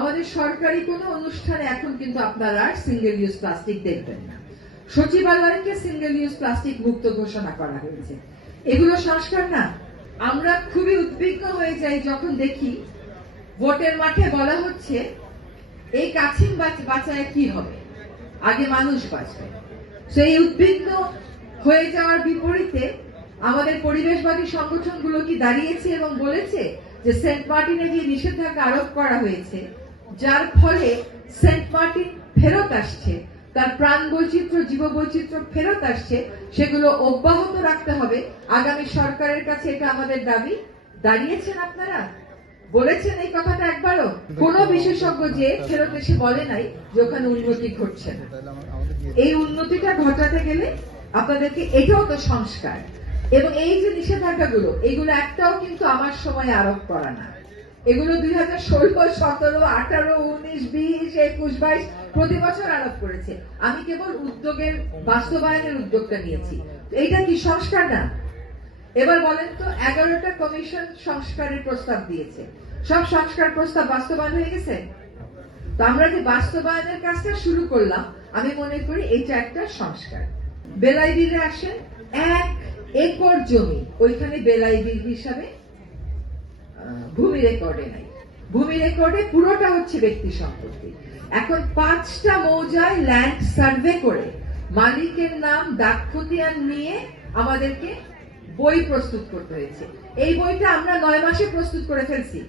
আমাদের সরকারি কোনো অনুষ্ঠানে এখন কিন্তু আপনারা সিঙ্গেল ইউজ প্লাস্টিক দেখবেন না। সচিবালয়কে সিঙ্গেল ইউজ প্লাস্টিক মুক্ত ঘোষণা করা হয়েছে। এগুলো সংস্কার না? আমরা খুবই উদ্বিগ্ন হয়ে যাই যখন দেখি ভোটের মাঠে বলা হচ্ছে এই কাছিম বাঁচায় কি হবে, আগে মানুষ বাঁচবে। সেই উদ্বিগ্ন হয়ে যাওয়ার বিপরীতে আমাদের পরিবেশবাদী সংগঠনগুলো কি দাঁড়িয়েছে এবং বলেছে যে সেন্ট মার্টিনে যে নিষেধাজ্ঞা আরোপ করা হয়েছে, যার ফলে সেন্ট মার্টিন ফেরত আসছে, তার প্রাণ বৈচিত্র্য জীব বৈচিত্র্য ফেরত আসছে, সেগুলো অব্যাহত রাখতে হবে। আগামী সরকারের কাছে এটা আমাদের দাবি। দাঁড়িয়েছেন আপনারা? বলেছেন এই কথাটা একবারও? কোন বিশেষজ্ঞ যে ফেরত এসে বলে নাই যে ওখানে উন্নতি ঘটছে না। এই উন্নতিটা ঘটাতে গেলে আপনাদেরকে এটাও তো সংস্কার। এবং এই যে নিষেধাজ্ঞাগুলো, এগুলো একটাও কিন্তু আমার সময় আরোপ করা না। এগুলো 2016, 17, 18, 19, 20, 21, 22 প্রতি বছর আরোপ করেছে। আমি কেবল উদ্যোগের বাস্তবায়নের উদ্যোগটা নিয়েছি। এইটা কি সংস্কার না? এবার বলেন তো, 11টা কমিশন সংস্কারের প্রস্তাব দিয়েছে। সব সংস্কার প্রস্তাব বাস্তবায়ন হয়ে গেছে? তো আমরা যে বাস্তবায়নের কাজটা শুরু করলাম, আমি মনে করি এটা একটা সংস্কার। বেলাই বিলে আসেন, 1 একর জমি ওইখানে বেলাই বিল হিসাবে ভূমি রেকর্ডে নাই। ভূমি রেকর্ডে পুরোটা হচ্ছে ব্যক্তি সম্পত্তি। এখন 5টা মৌজায় ল্যান্ড সার্ভে করে মালিকের নাম দাক্ষতিয়ান নিয়ে আমাদেরকে বই প্রস্তুত করতে হয়েছে। এই বইটা আমরা 9 মাসে প্রস্তুত করে ফেলছি।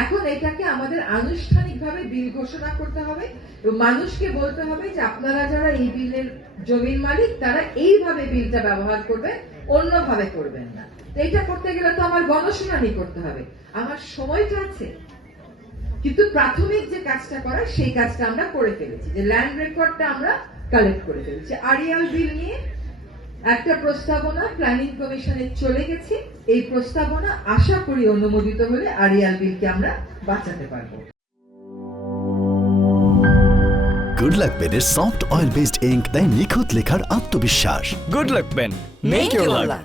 এখন এটাকে আমাদের আনুষ্ঠানিকভাবে বিল ঘোষণা করতে হবে এবং মানুষকে বলতে হবে যে আপনারা যারা এই বিলের জমির মালিক, তারা এইভাবে বিলটা ব্যবহার করবেন, অন্যভাবে করবেন না। এটা করতে গেলে তো আমার গণশুনানি করতে হবে, আমার সময়টা আছে। কিন্তু প্রাথমিক যে কাজটা করার, সেই কাজটা আমরা করে ফেলেছি, যে ল্যান্ড রেকর্ডটা আমরা কালেক্ট করে ফেলেছি। আরিয়াল বিল নিয়ে একটা প্রস্তাবনা প্ল্যানিং কমিশনে চলে গেছে। এই প্রস্তাবনা আশা করি অনুমোদিত হলে আরিয়াল বিলকে আমরা বাঁচাতে পারবো। গুড লাক পেনের সফট অয়েল বেসড ইঙ্ক দেয় নিখুঁত লেখার আত্মবিশ্বাস। Good luck pen, make your lakh.